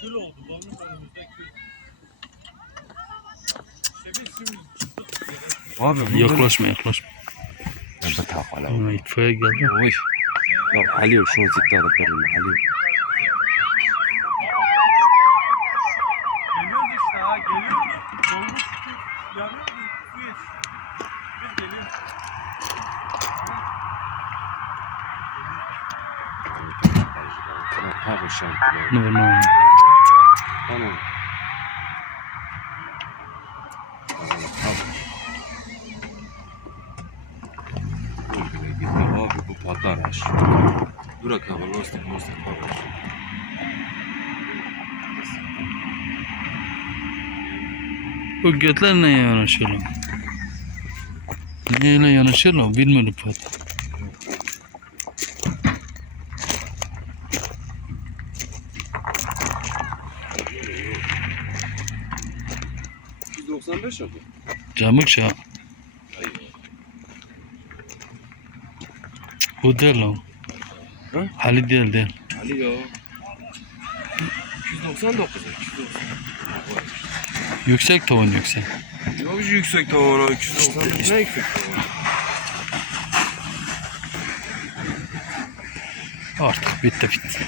kül oldu. Balımız önümüzde kül. İşte biz şimdi çıktık. Abi bu Yaklaşma yaklaşma. Ben de tak ala. Ha, itfaiye geldi. Oy. Ya Ali zıttı alıp verin Ali. Geliyordu işte ha geliyordu. Dolmuş kül. Yanıyordu. Su yetişti. Biz geliyoruz. trapago Chantilly. No, no. Oh, no. Pataraš. Duraka valostik mostak pogledaš. Bu götler neye yanaşıyorlar? Neyle yanaşıyorlar bilmiyorum Fatih. 95 yapıyor. Camıkça. Bu değil lan. Ha? Ali değil değil. Ali ya. 299 Yüksek tavan yüksek. Yok yüksek tavan 299 ne yüksek tavan. Artık bitti bitti.